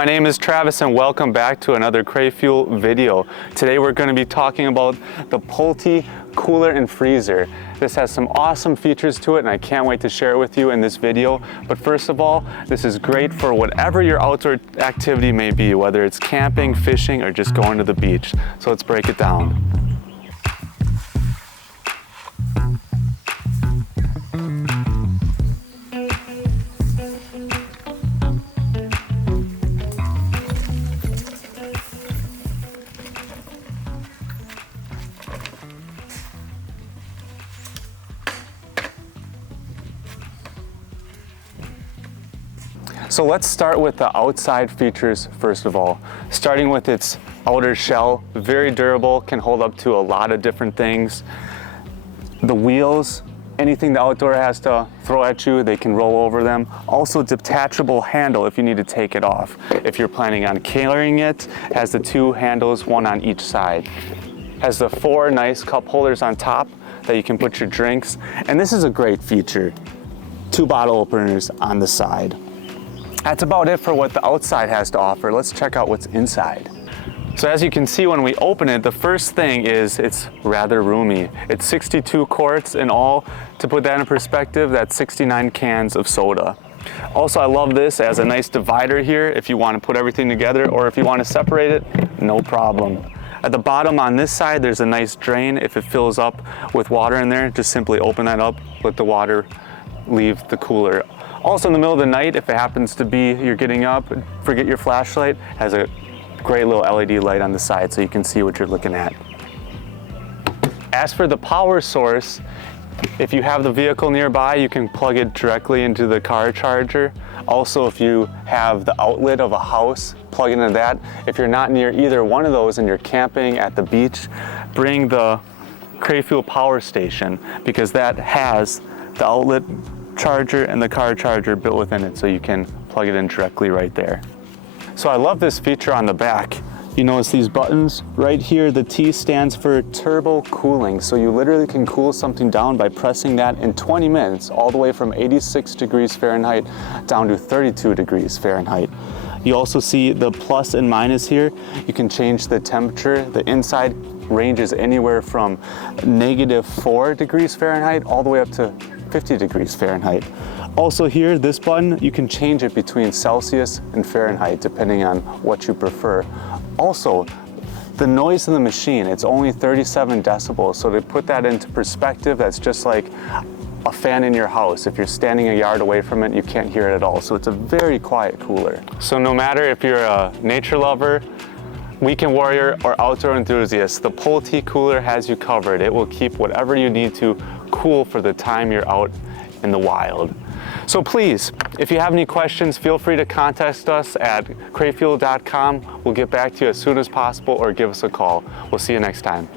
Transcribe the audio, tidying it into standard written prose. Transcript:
my name is Travis and welcome back to another Crafuel video. Today we're going to be talking about the Pulte cooler and freezer. This has some awesome features to it and I can't wait to share it with you in this video. But first of all, this is great for whatever your outdoor activity may be, whether it's camping, fishing, or just going to the beach. So let's break it down. So let's start with the outside features first of all. Starting with its outer shell, very durable, can hold up to a lot of different things. The wheels, anything the outdoor has to throw at you, they can roll over them. Also detachable handle if you need to take it off. If you're planning on carrying it, has the two handles, one on each side. Has the four nice cup holders on top that you can put your drinks. And this is a great feature. Two bottle openers on the side. That's about it for what the outside has to offer. Let's check out what's inside. So as you can see when we open it, the first thing is it's rather roomy. It's 62 quarts in all. To put that in perspective, that's 69 cans of soda. Also, I love this as a nice divider here if you want to put everything together, or if you want to separate it, no problem. At the bottom on this side, there's a nice drain. If it fills up with water in there, just simply open that up, let the water leave the cooler. Also in the middle of the night, if it happens to be you're getting up, forget your flashlight, has a great little LED light on the side so you can see what you're looking at. As for the power source, if you have the vehicle nearby, you can plug it directly into the car charger. Also, if you have the outlet of a house, plug into that. If you're not near either one of those and you're camping at the beach, bring the Crafuel power station because that has the outlet charger and the car charger built within it, so you can plug it in directly right there. So I love this feature on the back. You notice these buttons right here, the T stands for turbo cooling. So you literally can cool something down by pressing that in 20 minutes, all the way from 86 degrees Fahrenheit down to 32 degrees Fahrenheit. You also see the plus and minus here. You can change the temperature. The inside ranges anywhere from -4 degrees Fahrenheit all the way up to 50 degrees Fahrenheit. Also here, this button, you can change it between Celsius and Fahrenheit depending on what you prefer. Also, the noise in the machine, it's only 37 decibels. So to put that into perspective, that's just like a fan in your house. If you're standing a yard away from it, you can't hear it at all. So it's a very quiet cooler. So no matter if you're a nature lover, weekend warrior, or outdoor enthusiast, the Pulte cooler has you covered. It will keep whatever you need to cool for the time you're out in the wild. So please, if you have any questions, feel free to contact us at crafuel.com. We'll get back to you as soon as possible or give us a call. We'll see you next time.